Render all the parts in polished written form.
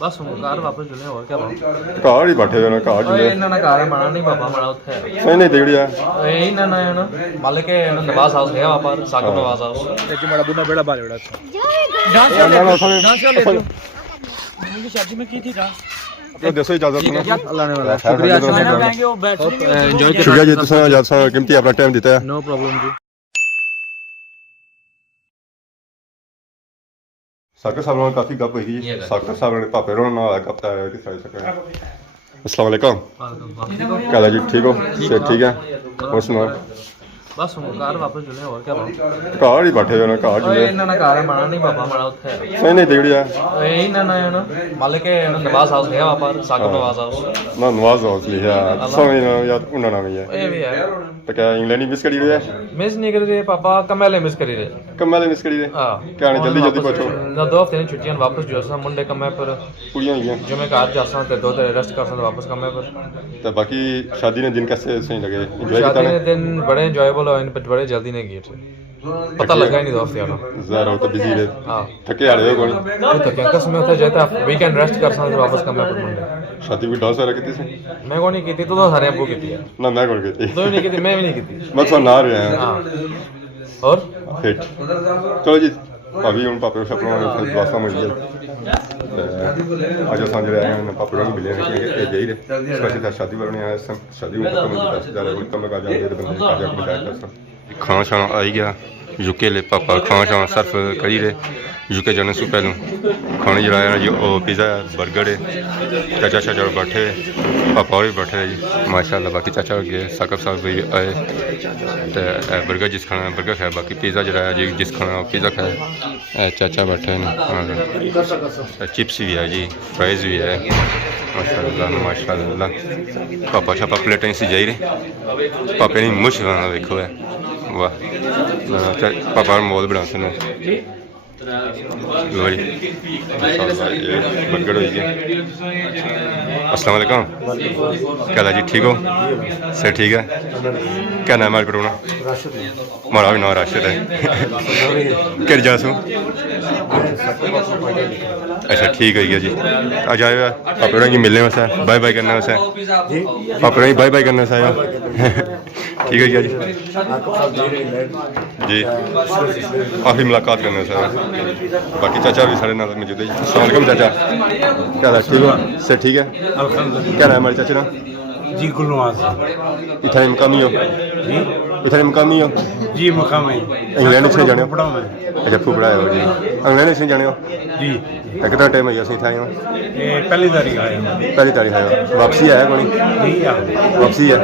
बस हूँ घर वापस चले और क्या ਘਰ ਹੀ ਬੈਠੇ ਹੋਏ ਨੇ ਘਰ ओए इन्ना ना घर माना नहीं पापा माना उत्थे ਸਹੀ ਨਹੀਂ ਦਿਖੜਿਆ ओए इन्ना ना है ना मालिक है नवाज हाउस है वहां पर साकिब नवाज हाउस जी मेरा बुना बेड़ा बाल बेड़ा डांस शादी में की थी का अपना देसो इजाजत ना अल्लाह ने वाला शुक्रिया शुक्रिया जी तुसां इजाजत सा कीमती अपना टाइम दिता है नो प्रॉब्लम जी साकर साहब ਨਾਲ ਕਾਫੀ ਗੱਪ ਹੋਈ ਜੀ ਸਾकर ਸਾਹਿਬ ਨੇ ਭਾਪੇ ਰੋਣ ਨਾਲ ਗੱਪ ਤਾਂ ਕਿਸ ਤਰ੍ਹਾਂ ਸਕੇ अस्सलाम वालेकुम क्या हाल है जी ठीक हो ठीक है और सुनाओ बस हूँ घर वापस चले और क्या घर ही बैठे हुए ने घर ओए इन्ना ना घर माना नहीं पापा माना उत्थे सही नहीं दिखड़िया ओए इन्ना ना है ना मालिक है नवाज हाउस है वहां पर साकिब नवाज हाउस ना नवाज हाउस लिखा समझ ना याद उन्ना नाम ही है ये भी है तो क्या इंग्लैंड ही मिस करी रहे मिस नहीं कर रहे पापा कमेले मिस करी रहे कम्मा मिस करी रहे हां क्या नहीं जल्दी जल्दी पहुंचो ना 2 हफ्ते की छुट्टियां वापस जो सा मंडे कमे पर कुड़ियां हुई हैं जो मैं घर जा सा ते 2 दिन रेस्ट कर सा वापस कमे पर तो बाकी शादी ने दिन कैसे सही लगे एंजॉय शादी किया के दिन बड़े एंजॉयबल हुए पर बड़े जल्दी नहीं गए थे पता लगा ही नहीं 2 हफ्ते वाला ज़रा तो बिजी रहे हां थके आ रहे हो कोनी तो क्या कसम होता जाता वीकेंड रेस्ट कर सा वापस कमे पर मंडे शादी भी डांस वाला कितनी से मैं को नहीं की तो सारे आपको की है ना मैं कौन कहती दो नहीं की मैं भी नहीं की मैं तो ना रहे हैं हां और फिट चलो जी भाभी हम पापे को अपना दोस्ता मिल गया आज असां जड़े आए हैं पापे को मिले हैं कि ये गई रे स्पेशल शादी वालों ने आया शादी में खत्म हो गई ज़्यादा वेलकम लगा जाए बंदे का जाके बताया कर खाना शाना आई गया यूके ले पापा खाना शाना सर्फ करी रहे यूके जाने से पहले खाने जरा जी वो पिज़्ज़ा बर्गर है चाचा चाचा बैठे पापा भी बैठे जी माशाल्लाह बाकी चाचा गए साकिब साहब भी आए तो बर्गर जिस खाना बर्गर खाया बाकी पिज़्ज़ा जरा जी जिस खाना पिज़्ज़ा खाया चाचा बैठे हैं चिप्स भी है जी फ्राइज़ भी है माशाल्लाह माशाल्लाह पापा शापा प्लेटें से जाई रहे पापे ने मुश देखो है वाह पापा मॉल बना सुनो बर्गर हो गया अस्सलाम वालेकुम क्या हाल जी ठीक हो सर ठीक है क्या नाम है करोना हमारा भी नाम राशिद है किर जासू अच्छा ठीक है जी आ जाए पापा जी मिलने वैसे बाय बाय करने वैसे पापा जी बाय बाय करने वैसे ठीक है जी जी आखिरी मुलाकात करने वैसे बाकी चाचा भी सारे नाल मौजूद है अस्सलाम वालेकुम चाचा क्या हाल ठीक हो सर ठीक है क्या नाम है चाचा ना जी गुलनवाज इतना मकामी हो जी इतना मकामी हो जी मकामी इंग्लैंड से जाने हो पढ़ा मैं अच्छा फुफड़ा हो जी इंग्लैंड से जाने हो जी कितना टाइम है असं इतना आए हो ये पहली तारीख आया पहली तारीख आए हो वापसी आया कोनी नहीं आ वापसी है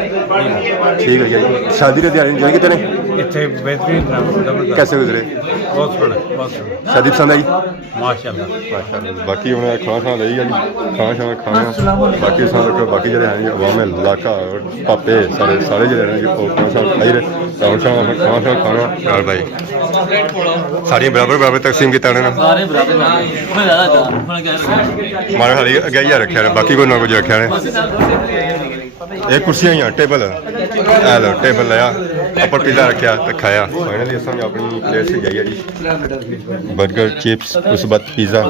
ठीक है जी शादी की तैयारी इंजॉय कितने इतने बेहतरीन कैसे गुजरे बहुत सोहना शादी पसंद आई माशाल्लाह माशाल्लाह बाकी उन्हें खाना शाना लई गया खाना शाना खाना बाकी बाकी जो है अवाम इलाका और पापे सारे जो है खाना शाना खाई रहे खाना शाना खाना यार भाई सारी बराबर तकसीम की तरह हमारे खाली अगे ही रखे बाकी कोई ना कुछ रखे ने एक कुर्सियां ही टेबल लो टेबल लिया अपर पिज़्ज़ा रखा तो खाया फाइनली असं अपनी प्लेट से जाइए जी बर्गर चिप्स उस बाद पिज़्ज़ा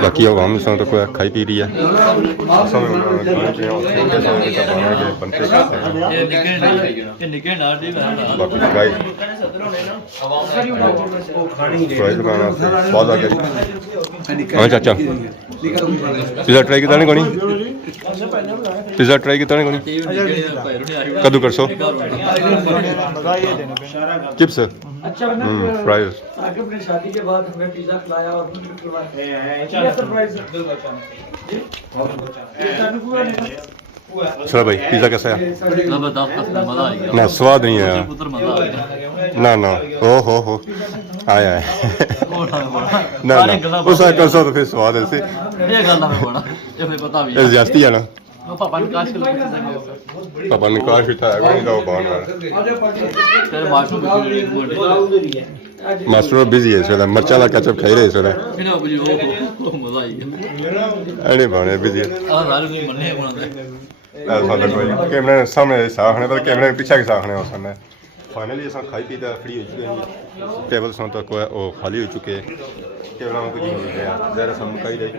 बाकी आवाम तो कोई खाई पी रही है स्वाद आ गया हाँ चाचा पिज़्ज़ा ट्राई किया कोनी पिज़्ज़ा ट्राई किया कोनी कद्दू कर सो चिप्स फ्राइज अपनी शादी के बाद हमें पिज़्ज़ा खिलाया और चलो भाई पिज़्ज़ा कैसा है ना स्वाद नहीं आया ना ना हो आया है ना उस कर सो तो फिर स्वाद है ज्यादती है ना पापा ने काश किया है कोई तो बाहर मास्टर बिजी है इसलिए मिर्चा का केचप खाई रहे इसलिए अरे बाने बिजी है कैमरे सामने साखने पर कैमरे पीछे के साखने हो सकने फाइनली अस खाई पी फ्री हो चुके हैं टेबल सौ तक वो खाली हो चुके कैमरा में कुछ नहीं गया ज़रा सब मुकाई रही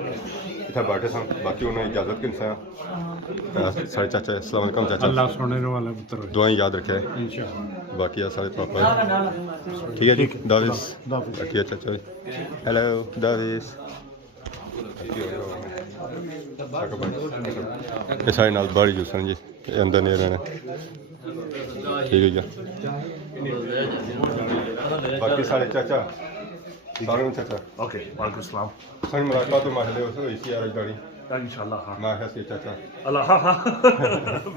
इतना बैठे सा बाकी उन्हें इजाज़त किन सा सारे चाचा अस्सलाम वालेकुम चाचा अल्लाह सोने वाला पुत्र दुआएं याद रखे इंशाअल्लाह बाकी सारे पापा ठीक है जी दाविस ठीक है चाचा हेलो दाविस ये सारे नाल बाड़ी जूसन जी अंदर नहीं रहना ठीक है जी बाकी सारे चाचा सारे चाचा ओके वालेकुम सलाम सारी मुलाकात तो माहले हो इसी राजधानी इंशाल्लाह हाँ मैं है सी चाचा अल्लाह हाँ हाँ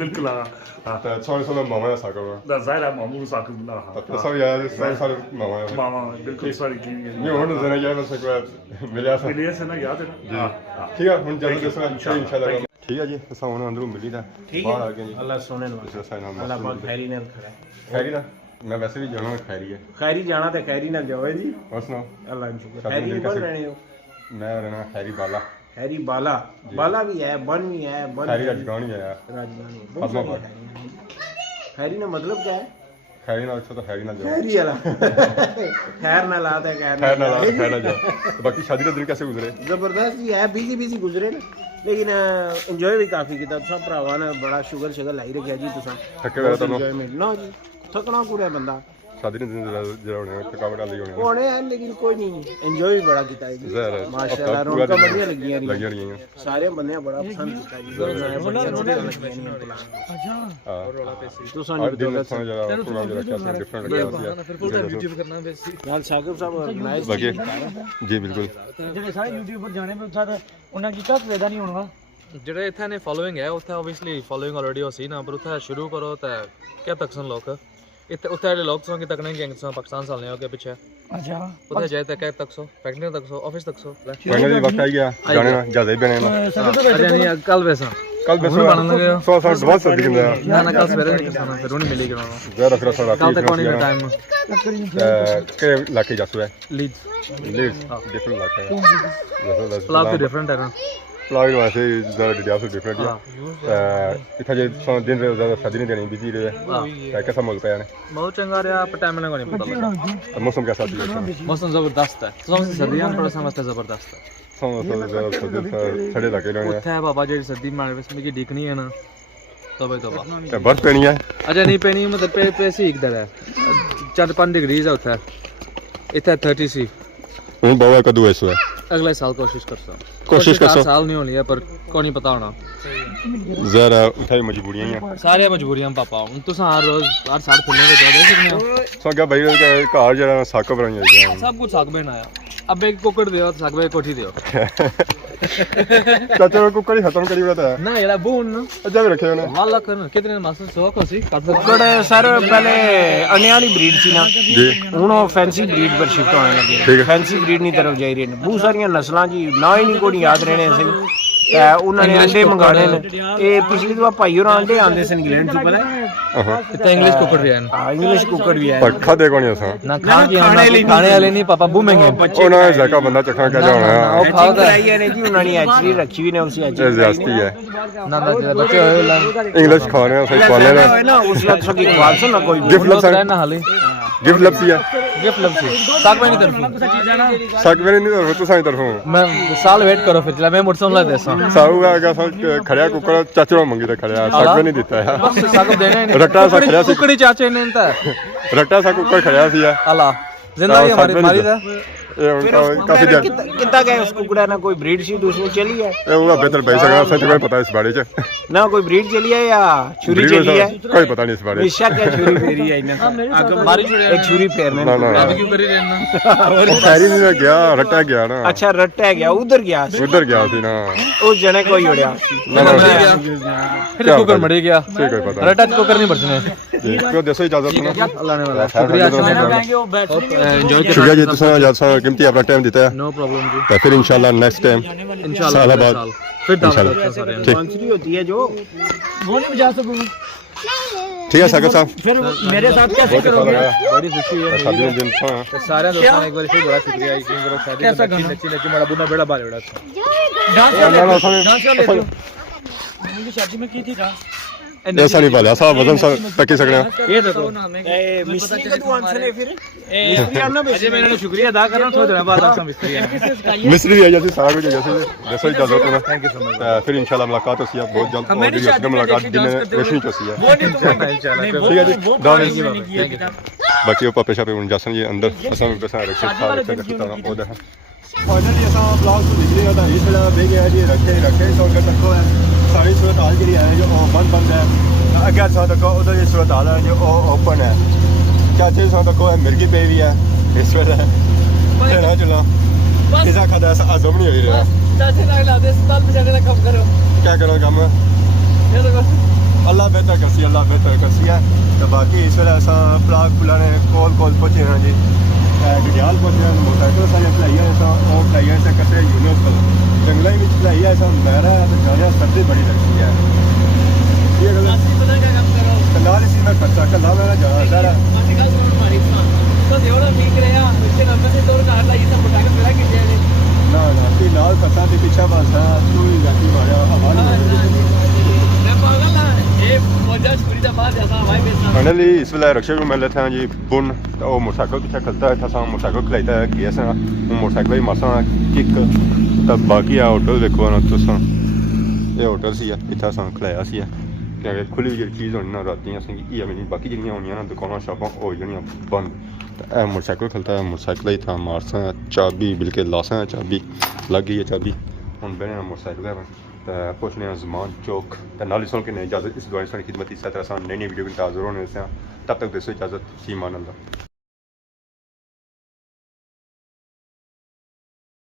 बिल्कुल हाँ हाँ तो सारे सारे मामा है साकर दा ज़ाहिर है मामूल साकिब हाँ तो सब यार सारे सारे मामा है मामा बिल्कुल सारी की नहीं होने देना यार बस एक बार मिलिया सा मिलिए से ना याद है जी ना हाँ ठीक है हम जल्दी से इंशाल्लाह ठीक है जी असा हुन अंदरों मिली था बाहर आ गए जी अल्लाह सोने दूसरा साइन नाम अल्लाह पाक खैरी नाल खड़ा खैरी ना मैं वैसे भी जाना खैरी है खैरी जाना ते खैरी नाल जाओ जी और सुनाओ अल्लाह का शुक्र खैरी बोल रहे हो मैं रहना खैरी बाला खैरी बाला बाला भी है बन भी है बन खैरी राजगानी है यार राजधानी फजलाबाद खैरी ना मतलब क्या है खैरी ना अच्छा तो खैरी ना जाओ खैरी वाला खैर ना लाता है खैर ना जाओ तो बाकी शादी का दिन कैसे गुजरे जबरदस्त ही है बिजी गुजरे ना लेकिन इंजॉय भी काफी किया तुसा भरावा ने बड़ा शुगर शगर लाई रखा जी तुसा थके हुए तो एंजॉयमेंट ना जी थकना पूरा बंदा शादी के दिन जरा होने थकावट वाली होनी होने हैं लेकिन कोई नहीं एंजॉय भी बड़ा किया है जी ज़रा माशाल्लाह रौनक बढ़िया लगी है लगी रही हैं सारे बंदे बड़ा पसंद किया जी हां तो सानी और दिन में समझ जरा प्रोग्राम जरा क्या डिफरेंट लगा फिर फुल टाइम यूट्यूब करना वैसे यार साकिब साहब नाइस बाकी जी बिल्कुल ਜਿਹੜੇ ਸਾਰੇ YouTube ਪਰ ਜਾਣੇ ਪਰ ਉੱਥੇ ਉਹਨਾਂ ਕੀਤਾ ਫਾਇਦਾ ਨਹੀਂ ਹੋਣਾ ਜਿਹੜੇ ਇੱਥੇ ਨੇ ਫੋਲੋਇੰਗ ਹੈ ਉੱਥੇ ਆਬਵੀਅਸਲੀ ਫੋਲੋਇੰਗ ਆਲਰੇਡੀ ਹੋ ਸੀ ਨਾ ਪਰ ਉੱਥੇ ਸ਼ੁਰੂ ਕਰੋ ਤਾਂ ਕਿਆ ਤੱਕ ਸਨ ਲੋਕ ਇੱਥੇ ਉੱਥੇ ਜਿਹੜੇ ਲੋਕ ਸਨ ਕਿ ਤੱਕ ਨਹੀਂ ਗੈਂਗ ਸਨ ਪਾਕਿਸਤਾਨ ਸਾਲ ਨੇ ਹੋ ਕੇ ਪਿੱਛੇ ਅੱਛਾ ਉੱਥੇ ਜਾਏ ਤਾਂ ਕਿਆ ਤੱਕ ਸੋ ਫੈਕਟਰੀ ਤੱਕ ਸੋ ਆਫਿਸ ਤੱਕ ਸੋ कहने जी वक्त आई गया जाने ना ज्यादा ही बने ना ਅਜੇ ਨਹੀਂ ਕੱਲ ਵੈਸਾ कल बस ਬਣਨ ਲੱਗੇ ਹੋ। 100 100 बहुत सर्दी के ਨਾ ਨਾ ਕੱਲ ਸਵੇਰੇ ਨਹੀਂ ਕਿਸਾਨਾ ਫਿਰ ਉਹਨੇ ਮਿਲੀ ਕਿਉਂ जरा फिर सारा ਕੱਲ ਤੱਕ ਹੋਣੀ ਟਾਈਮ के इलाके जासू है ਲੀਡਸ लीड्स डिफरेंट इलाका है जैसे ਪਲਾਬ ਤੇ ਡਿਫਰੈਂਟ ਹੈ ਨਾ प्लाग वैसे जरा डिटेल्स डिफरेंट है इतना जे दिन ज्यादा सर्दी नहीं देनी बिजी रहे कैसा मौसम पे है ਬਹੁਤ ਚੰਗਾ ਰਿਹਾ ਪਰ ਟਾਈਮ ਨਾਲ ਨਹੀਂ ਪਤਾ ਲੱਗਾ मौसम कैसा है मौसम जबरदस्त है तो समझ सर्दियां थोड़ा सा मस्त जबरदस्त है साढ़े इलाके ਉੱਥੇ ਹੈ ਬਾਬਾ ਜਿਹੜੀ ਸਰਦੀ ਮਾਰ ਵਿੱਚ ਮੇਰੀ ਡਿਕਣੀ ਹੈ ਨਾ ਤਬੇ ਤਬਾ बर्फ पैनी है ਅਜੇ ਨਹੀਂ ਪੈਣੀ ਮਤਲਬ ਪੈਸੇ ਇੱਕਦਰ ਹੈ 4-5 ਡਿਗਰੀਜ਼ ਹੈ ਉੱਥੇ ਇੱਥੇ 30 ਸੀ हूं बाबा कदू ऐसो है अगले साल कोशिश करता कोशिश कर साल नहीं होनी है पर को नहीं पता होना जरा उठाई मजबूरियां हैं सारे मजबूरियां पापा हूं तो हर रोज हर साल खुलने के जाते हैं सो क्या भाई का घर जरा साक बनाई है सब कुछ साग में आया अब एक कुकड़ दियो साग में कोठी दियो चाचा को कुकर ही खत्म करी हुआ था ना यार बोन अच्छा भी रखे उन्हें वाला करना कितने मास्टर सो कोसी कुक्कड़ सर पहले अन्याली ब्रीड थी ना जी ਹੁਣ ਉਹ ਫੈਂਸੀ ਬਰੀਡ ਪਰ ਸ਼ਿਫਟ ਹੋਣ ਠੀਕ ਲੱਗੇ ਹੈ। ਫੈਂਸੀ ਬਰੀਡ ਨਹੀਂ ਤਰਫ ਜਾਈ ਰਹੇ ਨੇ ਬਹੁਤ ਸਾਰੀਆਂ ਨਸਲਾਂ ਜੀ ਨਾ ਹੀ ਨਹੀਂ ਕੋਈ ਯਾਦ ਰਹਿਣੇ ਸੀ ਤੇ ਉਹਨਾਂ ਨੇ ਅੰਡੇ ਮੰਗਾਣੇ ਨੇ ਇਹ ਪਿਛਲੀ ਦਫਾ ਭਾਈ ਹੋਰਾਂ ਅੰਡੇ ਆਂਦੇ ਸੀ ਇੰਗਲੈਂਡ ਤੋਂ ਪਤਾ इतना इंग्लिश कुकड़ भी है ਹਾਂ ਇੰਗਲਿਸ਼ ਕੁੱਕੜ ਵੀ ਹੈ पर खादे कौन है सा ना खाने वाले नहीं पापा बूमेंगे ਉਹਨਾਂ ਦਾ ਜ਼ਾਕਾ ਬੰਦਾ ਚੱਖਣਾ ਕਹਿ ਜਾਣਾ ਉਹ ਖਾਓ ਤਾਂ ਆਈਆਂ ਨੇ ਜੀ ਉਹਨਾਂ ਨੇ ਐਕਚੁਅਲੀ ਰੱਖੀ ਵੀ ਨੇ ਉਸੇ ਇਹ ਜ਼ਿਆਦਤੀ ਹੈ ना ना जेड़ा बच्चे होए इंग्लिश खाने सही पाले ना ਨਾ ਉਸ ਲੱਖ ਸਕੀ ਖਵਾਲ ਸੋ ਨਾ ਕੋਈ गिफ्ट लोग लफ्स ना हाली गिफ्ट लफ्स है गिफ्ट लपसी साग में नहीं तरफ साक मेरे नहीं तरफ तू साई तरफ मैं साल वेट करो फिर चला मैं मुड़सम ला देसा साहू आगा सा खड़िया कुकर चाचू मंगी ते खड़िया साक में नहीं देता है बस साग देना ही नहीं रट्टा सा खड़िया सी कुकड़ी चाचे ने इंता रट्टा सा कुकर खड़िया सी है अल्लाह जिंदगी हमारी मारी दा ये उनका काफी देर ਕਿੱਦਾਂ ਗਏ ਉਸ ਕੁਕੜਾ ਨਾਲ ਕੋਈ ਬਰੀਡ ਸੀ ਦੂਸਰੀ ਚਲੀ ਹੈ ये होगा बेहतर भाई सका सच में पता है इस बारे च ਨਾ ਕੋਈ ਬਰੀਡ ਚਲੀ ਹੈ ਜਾਂ ਛੁਰੀ ਚਲੀ ਹੈ कोई पता नहीं इस बारे बेशक है छुरी फेरी है इन्हें मारी छुड़ी एक छुरी फेरने ना ना अभी क्यों करी रहना खैरी नहीं गया रट्टा गया ना अच्छा रट्टा गया उधर गया उधर गया थी ना उस जने को ही उड़िया ना ना फिर कुकर मर गया ठीक है पता रटा कुकर नहीं बचने तो देसो इजाजत ना अल्लाह ने वाला शुक्रिया एंजॉय शुक्रिया जी तुमने आज सा कीमती अपना टाइम दिता है नो प्रॉब्लम जी तो फिर इंशाल्लाह नेक्स्ट टाइम इंशाल्लाह साल बाद फिर इंशाल्लाह सारे ठीक कौनसी होती है जो वो नहीं बजा सकूं ठीक है सागर साहब फिर मेरे साथ कैसे बहुत अच्छा करोगे लगा बड़ी खुशी है शादी के दिन था सारे दोस्तों ने एक बार फिर बड़ा शुक्रिया कि मेरे शादी कैसा में नच्ची नच्ची मेरा बुना बेड़ा बाल उड़ा डांस ना ना डांस कर लेते हो मेरी शादी में की थी डांस ऐसा नहीं भालिया साहब वजन सा तकी सकना ये दे दो मिस्त्री कदू आंसने फिर मिस्त्री आना अजय मैं इन्होंने शुक्रिया अदा कर रहा हूं थोड़े दिन बाद आपका मिस्त्री है मिस्त्री भी आ जाती सारा कुछ जैसे जैसे ही इजाजत है थैंक यू सो मच फिर इंशाल्लाह मुलाकात होती है बहुत जल्द और भी उसकी मुलाकात दिन रोशनी होती है इंशाल्लाह ठीक है जी दावे थैंक यू बाकी वो पापे शापे उन जासन जी अंदर असम में बसा रखे खा रखे करता हूं ओदा फाइनली ऐसा ब्लॉग तो निकले होता इस वेला बे गया जी रखे सो के तक है सारी सूरत हाल जी है जो बंद है अगर सा तक उधर ये सूरत हाल है जो ओपन है चाचे सा तक है मिर्गी पे भी है इस वेला चला चला ऐसा खदा ऐसा आजम नहीं हो रहा चाचे ना लादे अस्पताल में जाने का काम करो क्या करो काम ये तो बस अल्लाह बेहतर करसी है तो बाकी इस वेला ऐसा ब्लॉग बुलाने कॉल पहुंचे हैं जी गडियाल पहुंचे हैं मोटरसाइकिल सारे भलाई है ऐसा और भलाई है कसे यूनिवर्सल जंगलों में भलाई है ऐसा मेरा तो जाने सर्दी बड़ी लगती है ये गल पता क्या काम करो कनाल इसी में खर्चा कला मेरा जाना सारा आजकल सुनो हमारी तो देवड़ा ठीक रहा इसके नंबर से दौर कार लाई सब मोटरसाइकिल मेरा कितने है ना कि नाल खर्चा के पीछे बस है तू ही जाती मारा हमारी मैं पागल ना ये मौजा छुरी दा बाहर जाता भाई बेसा फाइनली इस वेला रक्षा को मिल लेते हैं जी बुन तो वो मोटरसाइकिल पीछे खलता है था मोटरसाइकिल खिलाता है गैस वो मोटरसाइकिल ही मासा किक तब बाकी आ होटल देखो ना तो ये होटल सी इतना सा खिलाया सी क्योंकि खुली जी चीज़ होनी ना रात ये मैंने बाकी जिन्हें होनी ना दुकाना शापा हो जानियाँ बंद तो मोटरसाइकिल खलता है मोटरसाइकिल ही था मारसा चाबी बिल्कुल लासा चाबी लग गई है चाबी हम बहने मोटरसाइकिल है तो पूछने जमान चौक तो नाली सुन के नहीं इजाज़त इस दुआ की खिदमत इस तरह नई वीडियो के इंतजार होने से तब तक दोस्तों इजाज़त फ़ी मान अल्लाह।